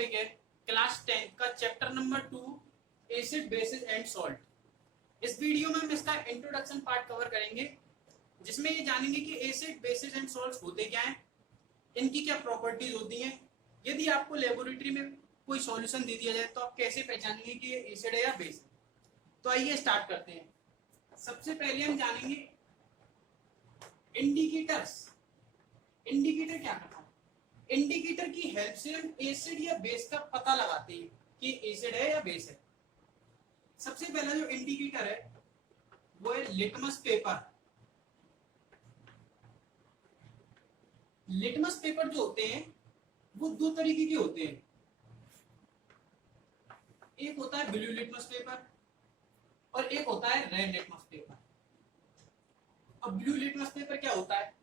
Topic है class 10 का chapter number 2 acid basis and salt. इस वीडियो में हम इसका इंट्रोडक्शन पार्ट कवर करेंगे, जिसमें ये जानेंगे कि एसिड बेसिस एंड सॉल्ट्स होते क्या हैं, इनकी क्या प्रॉपर्टीज होती हैं, यदि आपको लेबोरेटरी में कोई सॉल्यूशन दे दिया जाए तो आप कैसे पहचानेंगे कि ये एसिड है या बेस है। तो आइए स्टार्ट करते हैं। सबसे पहले हम जानेंगे इंडिकेटर्स। इंडिकेटर क्या करता है? इंडिकेटर की हेल्प से हम एसिड या बेस का पता लगाते हैं कि एसिड है या बेस है। सबसे पहला जो इंडिकेटर है वो है लिटमस पेपर। लिटमस पेपर जो होते हैं वो दो तरीके के होते हैं। एक होता है ब्लू लिटमस पेपर और एक होता है रेड लिटमस पेपर। अब ब्लू लिटमस पेपर क्या होता है?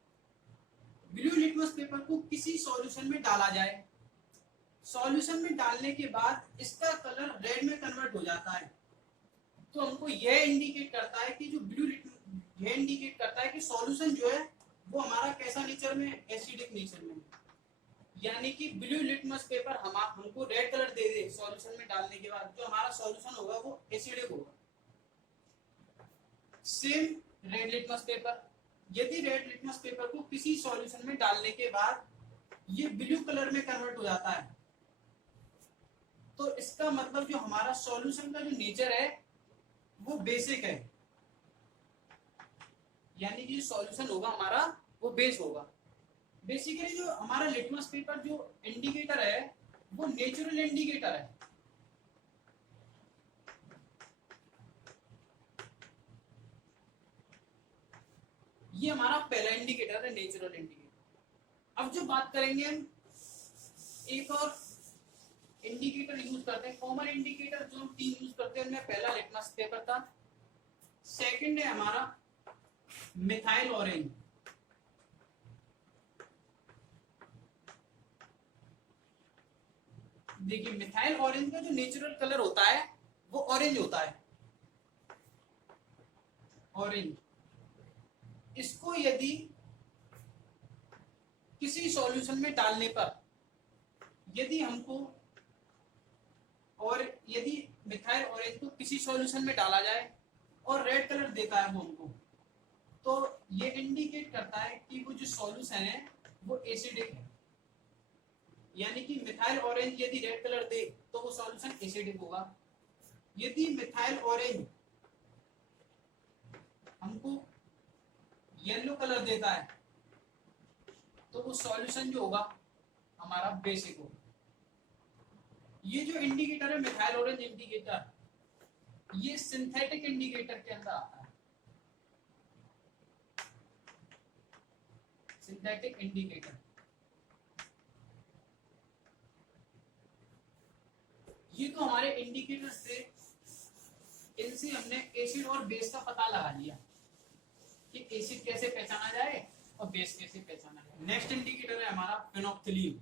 ब्लू लिटमस पेपर को किसी सॉल्यूशन में डाला जाए, सॉल्यूशन में डालने के बाद इसका कलर रेड में कन्वर्ट हो जाता है, तो हमको यह इंडिकेट करता है कि जो यह इंडिकेट करता है कि सॉल्यूशन जो है वो हमारा कैसा नेचर में, एसिडिक नेचर में। यानी कि ब्लू लिटमस पेपर हमको रेड कलर दे दे सॉल्यूशन में डालने के बाद, जो हमारा सॉल्यूशन होगा वो एसिडिक होगा। सेम रेड लिटमस पेपर, यदि रेड लिटमस पेपर को किसी सॉल्यूशन में डालने के बाद ये ब्लू कलर में कन्वर्ट हो जाता है, तो इसका मतलब जो हमारा सॉल्यूशन का जो नेचर है वो बेसिक है, यानी कि सॉल्यूशन होगा हमारा वो बेस होगा। बेसिकली जो हमारा लिटमस पेपर जो इंडिकेटर है वो नेचुरल इंडिकेटर है। ये हमारा पहला इंडिकेटर है, नेचुरल इंडिकेटर। अब जो बात करेंगे हम एक और इंडिकेटर यूज करते हैं, कॉमन इंडिकेटर जो हम तीन यूज करते हैं उनमें पहला लिटमस पेपर था, सेकंड है हमारा मिथाइल ऑरेंज, देखिए मिथाइल ऑरेंज का जो नेचुरल कलर होता है वो ऑरेंज होता है, ऑरेंज। इसको यदि किसी सॉल्यूशन में डालने पर यदि हमको और यदि मिथाइल ऑरेंज को किसी सॉल्यूशन में डाला जाए और रेड कलर देता है वो हमको, तो ये इंडिकेट करता है कि वो जो सॉल्यूशन है वो एसिडिक है। यानी कि मिथाइल ऑरेंज यदि रेड कलर दे तो वो सॉल्यूशन एसिडिक होगा। यदि मिथाइल ऑरेंज हमको येलो कलर देता है तो वो सॉल्यूशन जो होगा हमारा बेसिक होगा। ये जो इंडिकेटर है मिथाइल ऑरेंज इंडिकेटर, ये सिंथेटिक इंडिकेटर के अंदर आता है, सिंथेटिक इंडिकेटर। ये तो हमारे इंडिकेटर थे, इनसे हमने एसिड और बेस का पता लगा लिया कि एसिड कैसे पहचाना जाए और बेस कैसे पहचाना जाए। नेक्स्ट इंडिकेटर है हमारा फेनोक्थिलीन।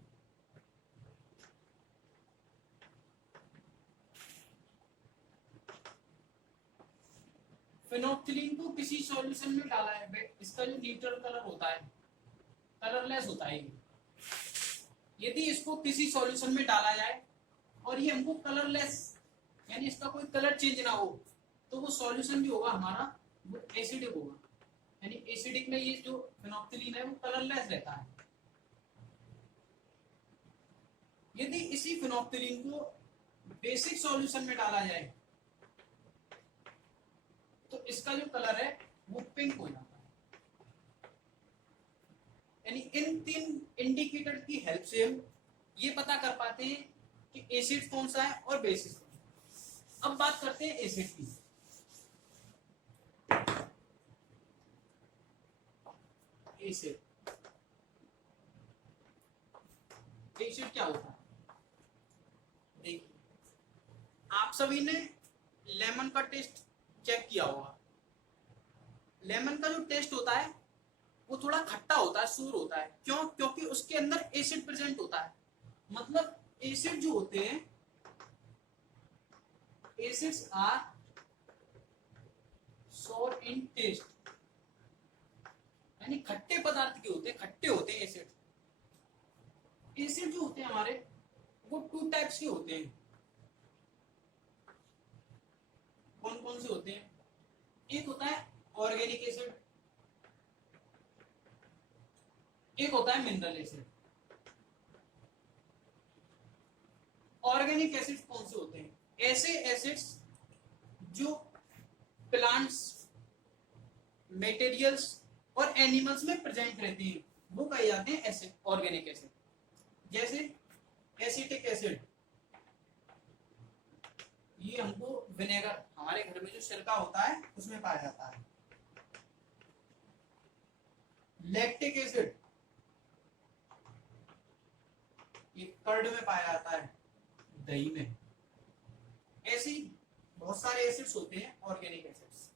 फेनोक्थिलीन को किसी सॉल्यूशन में डाला है, इसका जो न्यूट्रल कलर होता है, कलरलेस होता है। यदि इसको किसी सॉल्यूशन में डाला जाए और ये हमको कलरलेस, यानी इसका कोई कलर चेंज ना हो, तो वो सॉल्यूशन जो होगा हमारा वो एसिडिक होगा। यानी एसिडिक में ये जो फेनोक्थिलीन है वो कलरलेस रहता है। यदि इसी फेनोक्थिलीन को बेसिक सॉल्यूशन में डाला जाए तो इसका जो कलर है वो पिंक हो जाता है। यानी इन तीन इंडिकेटर की हेल्प से हम ये पता कर पाते हैं कि एसिड कौन सा है और बेसिस कौन सा। अब बात करते हैं एसिड की। एसिड एसिड क्या होता है? देखिए, आप सभी ने लेमन का टेस्ट चेक किया होगा। लेमन का जो टेस्ट होता है वो थोड़ा खट्टा होता है, सूर होता है। क्यों? क्योंकि उसके अंदर एसिड प्रेजेंट होता है। मतलब एसिड जो होते हैं, एसिड्स आर सोर इन टेस्ट, यानी खट्टे पदार्थ के होते हैं, खट्टे होते हैं एसिड। एसिड जो होते हैं हमारे वो टू टाइप्स के होते हैं। कौन कौन से होते हैं? एक होता है ऑर्गेनिक एसिड, एक होता है मिनरल एसिड। ऑर्गेनिक एसिड्स कौन से होते हैं? ऐसे एसिड्स जो प्लांट्स, मटेरियल्स और एनिमल्स में प्रेजेंट रहते हैं, वो कहे जाते हैं एसिड, ऑर्गेनिक एसिड। जैसे एसिटिक एसिड, ये हमको विनेगर, हमारे घर में जो सिरका होता है उसमें पाया जाता है। लैक्टिक एसिड, ये कर्ड में पाया जाता है, दही में। ऐसे बहुत सारे एसिड्स होते हैं ऑर्गेनिक एसिड्स।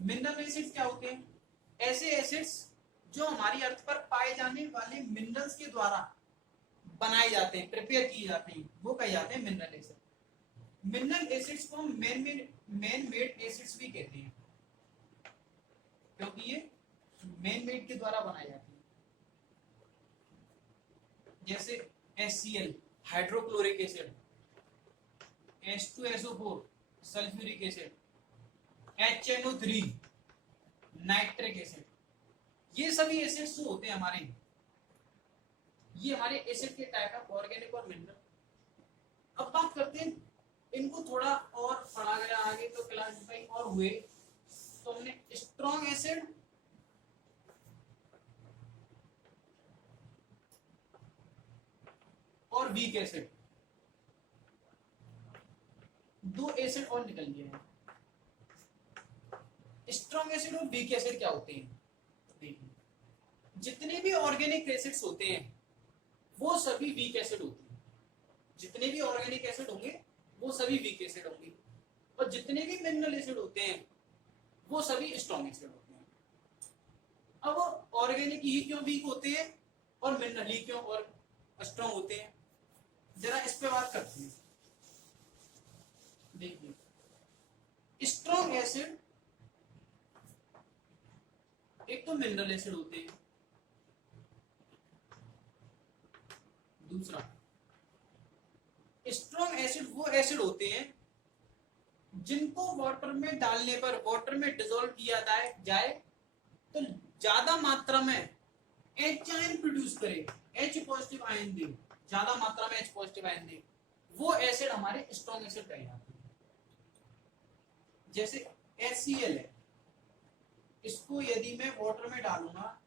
मिनरल एसिड्स क्या होते हैं? ऐसे एसिड्स जो हमारी अर्थ पर पाए जाने वाले मिनरल्स के द्वारा बनाए जाते हैं, प्रिपेयर किए जाते हैं, वो कहे जाते हैं मिनरल एसिड। मिनरल एसिड्स को हम मैन मेड एसिड्स भी कहते हैं, क्योंकि ये मैन मेड के द्वारा बनाए जाते हैं। जैसे HCl, hydrochloric acid, H2SO4, sulphuric acid, HNO3, nitric acid. ये सभी एसिड्स जो होते हैं हमारे, ये हमारे एसिड के टाइप है, ऑर्गेनिक और मिनरल। अब बात करते हैं, इनको थोड़ा और पढ़ा गया आगे तो क्लासिफाई और हुए, तो हमने स्ट्रॉन्ग एसिड और वीक एसिड, दो एसिड और निकल गए हैं। स्ट्रॉन्ग एसिड और वीक एसिड क्या होते हैं? देखिए, जितने भी ऑर्गेनिक एसिड्स होते हैं वो सभी वीक एसिड होते हैं। जितने भी ऑर्गेनिक एसिड होंगे वो सभी वीक एसिड होंगे, और जितने भी मिनरल एसिड होते हैं वो सभी स्ट्रॉन्ग एसिड होते हैं। अब ऑर्गेनिक ही क्यों वीक होते हैं और मिनरल ही क्यों और स्ट्रॉन्ग होते हैं, जरा इस पे बात करते हैं। देखिए, स्ट्रॉन्ग एसिड एक तो मिनरल एसिड होते हैं, दूसरा स्ट्रॉन्ग एसिड वो एसिड होते हैं जिनको वाटर में डालने पर, वाटर में डिसॉल्व किया जाए तो ज्यादा मात्रा में H आयन प्रोड्यूस करे, H पॉजिटिव आयन दे, ज्यादा मात्रा में H पॉजिटिव आयन दे, वो एसिड हमारे स्ट्रॉन्ग एसिड कहे जाते हैं। जैसे HCl है, इसको यदि मैं वाटर में डालूंगा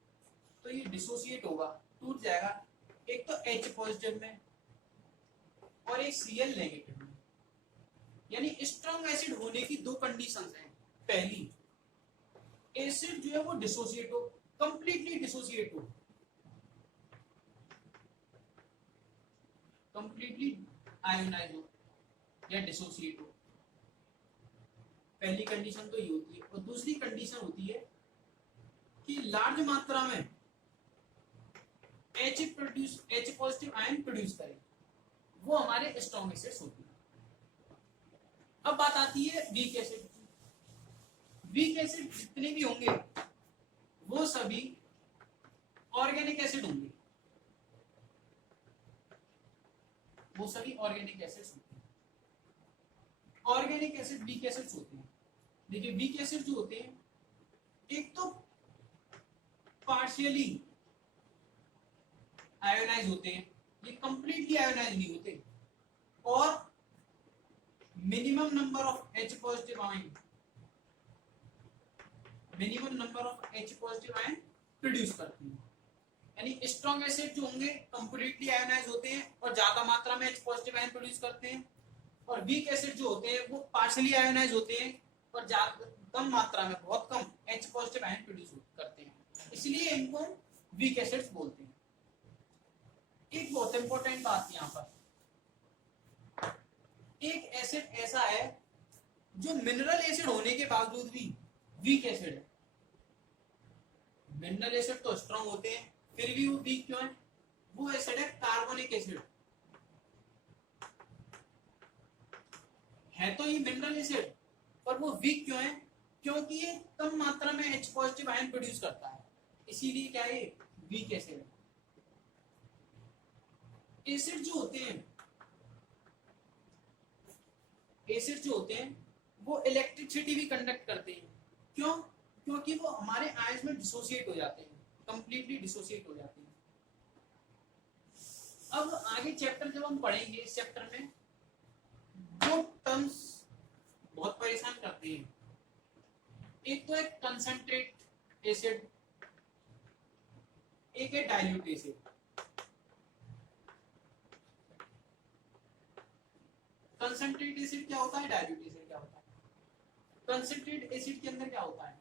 तो ये डिसोसिएट होगा, टूट जाएगा, एक तो H पॉजिटिव में और एक Cl नेगेटिव में। यानी स्ट्रॉन्ग एसिड होने की दो कंडीशंस हैं। पहली, एसिड जो है वो डिसोसिएट हो, कंप्लीटली डिसोसिएट हो, कंप्लीटली आयोनाइज हो या डिसोसिएट हो। पहली कंडीशन तो ये होती है। और दूसरी कंडीशन होती है कि लार्ज मात्रा में H पॉजिटिव आयन प्रोड्यूस करे, वो हमारे स्ट्रॉन्ग एसिड्स होती है। अब बात आती है वीक एसिड की। वीक एसिड जितने भी होंगे वो सभी ऑर्गेनिक एसिड होंगे, वो सभी ऑर्गेनिक एसिड्स होते हैं। ऑर्गेनिक एसिड वीक एसिड्स होते हैं। देखिए, वीक एसिड जो होते हैं, एक तो पार्शियली आयोनाइज होते हैं, ये कंप्लीटली आयोनाइज नहीं होते, और minimum number of H positive ion, minimum number of H positive ion produce करते हैं। यानी स्ट्रॉन्ग एसिड जो होंगे कंप्लीटली आयोनाइज होते हैं और ज्यादा मात्रा में H पॉजिटिव आयन प्रोड्यूस करते हैं, और वीक एसिड जो होते हैं वो पार्शियली आयोनाइज होते हैं और कम मात्रा में, बहुत कम H पॉजिटिव आयन प्रोड्यूस करते हैं, इसलिए इनको वीक एसिड्स बोलते हैं। एक बहुत इंपॉर्टेंट बात यहाँ पर, एक एसिड ऐसा है जो मिनरल एसिड होने के बावजूद भी वीक एसिड है। मिनरल एसिड तो स्ट्रॉन्ग होते हैं, फिर भी वो वीक क्यों है? वो एसिड है कार्बोनिक एसिड। है तो ये मिनरल एसिड, पर वो वीक क्यों है? क्योंकि ये कम मात्रा में H पॉजिटिव आयन प्रोड्यूस करता है, इसीलिए क्या है, वीक एसिड है। एसिड जो होते हैं एसिड जो होते हैं वो इलेक्ट्रिसिटी भी कंडक्ट करते हैं। क्यों? क्योंकि वो हमारे आयंस में डिसोसिएट हो जाते हैं, कंप्लीटली डिसोसिएट हो जाते हैं। अब आगे चैप्टर जब हम पढ़ेंगे, इस चैप्टर में दो टर्म्स बहुत परेशान करते हैं। एक तो है कंसंट्रेट एसिड, एक है डाइल्यूट एसिड। कंसंट्रेट एसिड क्या होता है, डाइल्यूट एसिड क्या होता है? कंसंट्रेट एसिड के अंदर क्या होता है?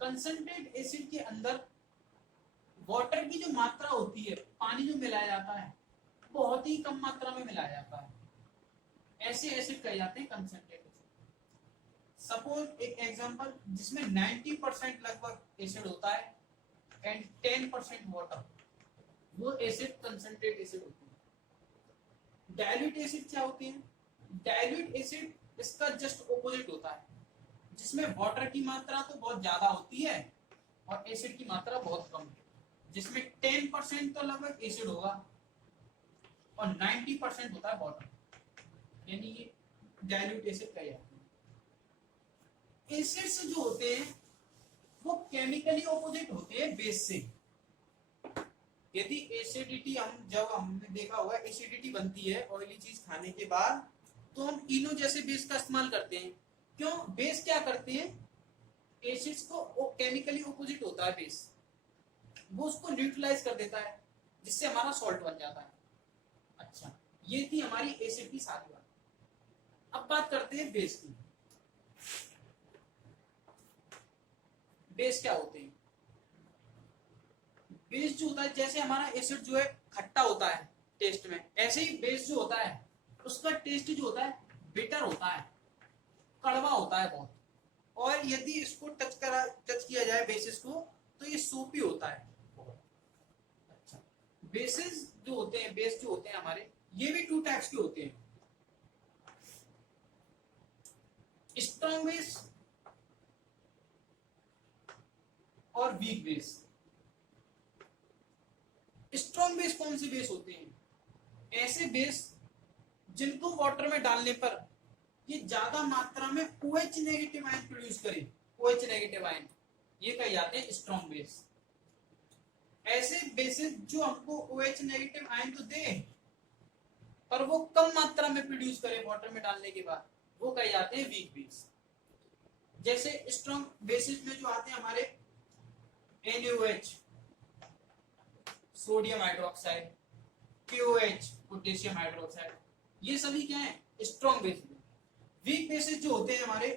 कंसंट्रेट एसिड के अंदर वाटर की जो मात्रा होती है, पानी जो मिलाया जाता है, बहुत ही कम मात्रा में मिलाया जाता है। ऐसे एसिड कहे जाते हैं कंसंट्रेट एसिड। सपोज एक एग्जांपल जिसमें 90% लगभग एसिड होता है एंड 10% वाटर, वो एसिड कंसंट्रेट एसिड होती है। डाइल्यूट एसिड क्या होती है? डाइल्यूट एसिड इसका जस्ट ऑपोजिट होता है, जिसमें वाटर की मात्रा तो बहुत ज्यादा होती है और एसिड की मात्रा बहुत कम है, जिसमें 10% तो लगभग एसिड होगा और 90% होता है वाटर, यानी ये डाइल्यूट एसिड कहे जाते हैं। एसिड्स जो होते हैं वो केमिकली ऑपोजिट होते हैं बेस से। यदि एसिडिटी जब हमने देखा होगा एसिडिटी बनती है ऑयली चीज खाने के बाद, तो हम इनो जैसे बेस का इस्तेमाल करते हैं। क्यों? बेस क्या करते हैं, एसिड्स को केमिकली ऑपोजिट होता है बेस, वो उसको न्यूट्रलाइज कर देता है, जिससे हमारा सॉल्ट बन जाता है। अच्छा, ये थी हमारी एसिड की सारी बात। अब बात करते हैं बेस की। बेस क्या होते हैं? बेस जो होता है, जैसे हमारा एसिड जो है खट्टा होता है टेस्ट में, ऐसे ही बेस जो होता है उसका टेस्ट जो होता है बिटर होता है, कड़वा होता है बहुत। और यदि इसको टच किया जाए बेसिस को, तो ये सूपी होता है बहुत। अच्छा, बेसिस जो होते हैं, बेस जो होते हैं हमारे, ये भी 2 टाइप्स के होते हैं, स्ट्रॉन्ग बेस और वीक बेस। स्ट्रॉन्ग बेस कौन से बेस होते हैं? ऐसे बेस जिनको वाटर में डालने पर ये ज्यादा मात्रा में OH नेगेटिव आयन प्रोड्यूस करे, OH नेगेटिव आयन, ये कहे जाते हैं स्ट्रॉन्ग बेस। ऐसे बेसिस जो हमको OH नेगेटिव आयन तो दे पर वो कम मात्रा में प्रोड्यूस करे वाटर में डालने के बाद, वो कहे जाते हैं वीक बेस। जैसे स्ट्रॉन्ग बेसिस में जो आते हैं हमारे NaOH sodium hydroxide, KOH potassium hydroxide, ये सभी क्या है? Strong bases. वीक बेसिस जो होते हैं हमारे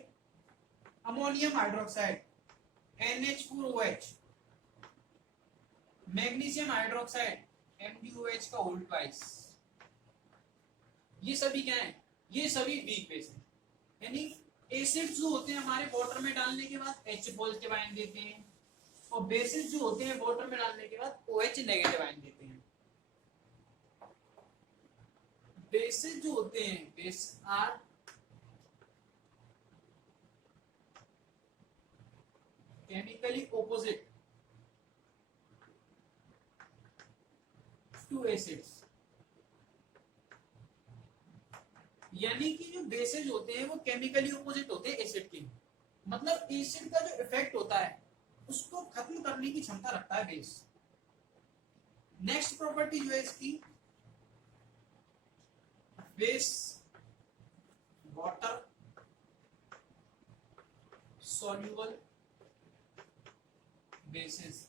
ammonium hydroxide NH4OH, magnesium hydroxide MgOH का होल ट्वाइस, ये सभी क्या है? ये सभी वीक बेस हैं। यानी एसिड्स जो होते हैं हमारे वाटर में डालने के बाद H पॉजिटिव आयन देते हैं, और बेसिस जो होते हैं वाटर में डालने के बाद OH नेगेटिव आयन देते हैं। बेसिस जो होते हैं, base are chemically opposite to acids. यानी कि जो बेसिस होते हैं वो केमिकली ऑपोजिट होते हैं एसिड के, मतलब एसिड का जो इफेक्ट होता है उसको खत्म करने की क्षमता रखता है बेस। नेक्स्ट प्रॉपर्टी जो है इसकी, base water soluble basis.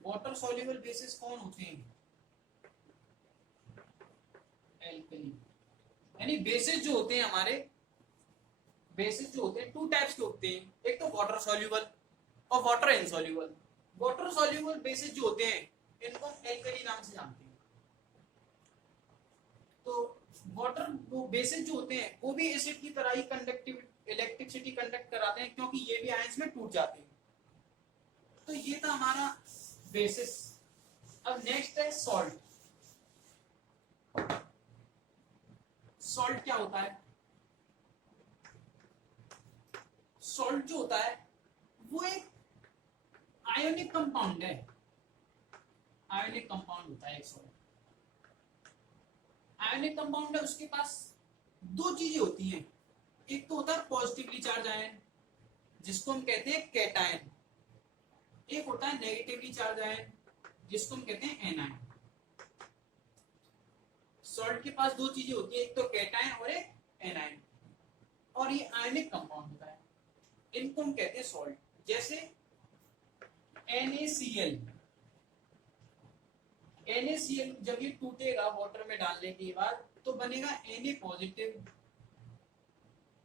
Water soluble basis कौन होते हैं? एल्कली। यानी बेसिस जो होते हैं हमारे, बेसिस जो होते हैं 2 टाइप्स के होते हैं, एक तो वाटर सॉल्युबल और water insoluble. Water soluble basis जो होते हैं इनको हम एल्कली नाम से जानते हैं। तो वाटर वो बेसिस जो होते हैं वो भी एसिड की तरह ही कंडक्टिव इलेक्ट्रिसिटी कंडक्ट कराते हैं, क्योंकि ये भी आयंस में टूट जाते हैं। तो ये था हमारा बेसिस। अब नेक्स्ट है सॉल्ट। सॉल्ट क्या होता है? सॉल्ट जो होता है वो एक आयोनिक कंपाउंड है, आयोनिक कंपाउंड होता है एक सॉल्ट। आयनिक कंपाउंड है उसके पास दो चीजें होती हैं, एक तो होता है पॉजिटिवली चार्ज आयन जिसको हम कहते हैं कैटायन, एक होता है नेगेटिवली चार्ज आयन जिसको हम कहते हैं एनायन। सॉल्ट के पास दो चीजें होती है, एक तो कैटायन और एक एनायन, और ये आयनिक कंपाउंड होता है, इनको हम कहते हैं सॉल्ट। जैसे NaCl, NaCl जब ये टूटेगा वाटर में डालने के बाद तो बनेगा Na पॉजिटिव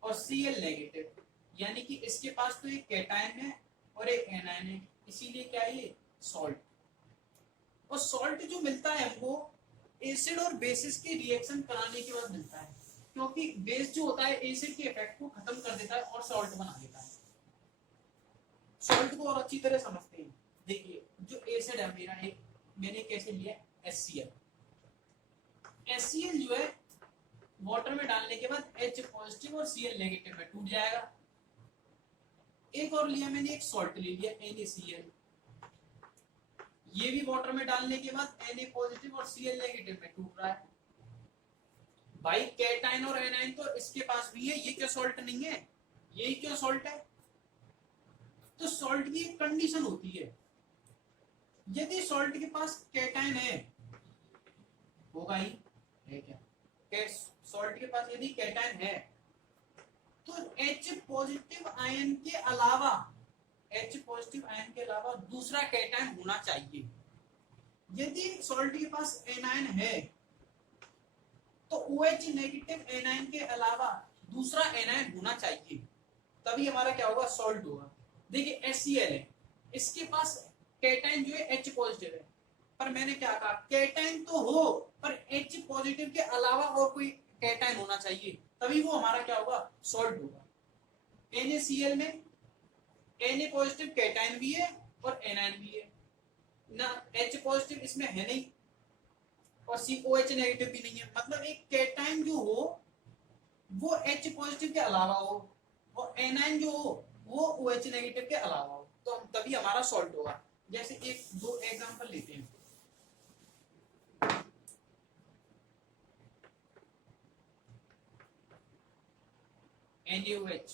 और Cl नेगेटिव, यानी कि इसके पास तो एक कैटायन है और एक एनायन है, इसीलिए क्या है ये सॉल्ट। और सॉल्ट जो मिलता है हमको एसिड और बेसिस के रिएक्शन कराने के बाद मिलता है, क्योंकि बेस जो होता है एसिड के इफेक्ट को खत्म कर देता है और सॉल्ट बना देता है। सॉल्ट को और अच्छी तरह समझते हैं। देखिए जो एसिड है मेरा, एक मैंने कैसे लिया HCl, HCl जो है वाटर में डालने के बाद H पॉजिटिव और Cl नेगेटिव में टूट जाएगा। एक और लिया मैंने, एक सॉल्ट ले लिया NaCl, ये भी वाटर में डालने के बाद Na पॉजिटिव और Cl नेगेटिव में टूट रहा है। भाई कैटायन और एनायन तो इसके पास भी है, ये क्या सॉल्ट नहीं है, यही क्यों सॉल्ट है। तो सॉल्ट की एक कंडीशन होती है, यदि सॉल्ट के पास कैटायन है, होगा ही है क्या, सॉल्ट के पास यदि कैटायन है तो H पॉजिटिव आयन के अलावा, H पॉजिटिव आयन के अलावा दूसरा कैटायन होना चाहिए। यदि सॉल्ट के पास एनायन है तो OH नेगेटिव एनायन के अलावा दूसरा एनायन होना चाहिए, तभी हमारा क्या होगा, सॉल्ट होगा। देखिए HCl है, इसके पास कैटायन जो है H पॉजिटिव है, पर मैंने क्या कहा, कैटायन तो हो पर H पॉजिटिव के अलावा और कोई कैटायन होना चाहिए, तभी वो हमारा क्या होगा, सॉल्ट होगा। NaCl में Na पॉजिटिव कैटायन भी है और एनायन भी है ना, H पॉजिटिव इसमें है नहीं और COH नेगेटिव भी नहीं है, मतलब एक कैटायन जो हो वो H पॉजिटिव के अलावा हो और एनायन जो हो वो OH नेगेटिव के अलावा हो, तो तभी हमारा सॉल्ट होगा। जैसे एक दो एग्जांपल लेते हैं, NaOH,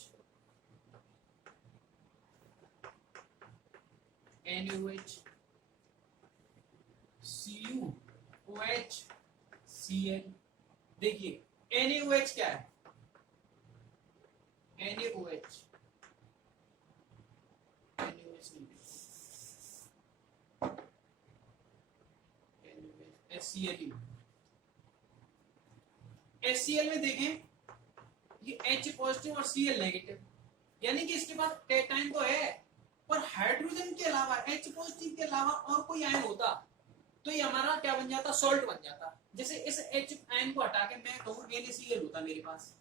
NaOH, CuOH, Cl। देखिए NaOH क्या है, NaOH, HCl, HCl में देखें ये H पॉजिटिव और Cl नेगेटिव, यानी कि इसके पास कैटायन तो है पर हाइड्रोजन के अलावा H पॉजिटिव के अलावा और कोई आयन होता तो ये हमारा क्या बन जाता, सॉल्ट बन जाता। जैसे इस H आयन को हटा के मैं कहूं NaCl होता मेरे पास,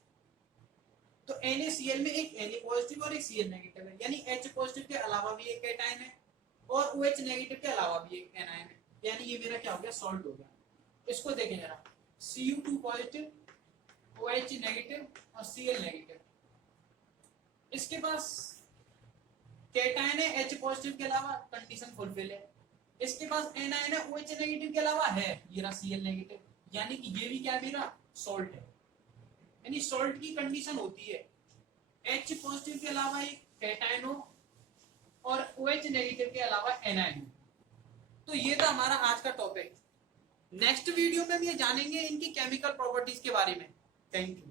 तो NaCl में एक Na पॉजिटिव और एक Cl नेगेटिव है, यानी H पॉजिटिव के अलावा भी एक कैटायन है और OH नेगेटिव के अलावा भी एक एनायन है, यानी ये मेरा क्या हो गया, सॉल्ट हो गया। इसको देखें जरा, Cu2 पॉजिटिव, OH नेगेटिव और Cl नेगेटिव, इसके पास कैटायन है H पॉजिटिव के अलावा, कंडीशन फुलफिल है। इसके पास एनायन है OH नेगेटिव के अलावा है, ये रहा Cl नेगेटिव, यानी कि ये भी क्या मेरा सॉल्ट है। यानी सॉल्ट की कंडीशन होती है H पॉजिटिव के अलावा एक कैटायन हो और OH नेगेटिव के अलावा एनायन हो। तो ये था हमारा आज का टॉपिक। नेक्स्ट वीडियो में हम ये जानेंगे इनकी केमिकल प्रॉपर्टीज के बारे में। Thank you.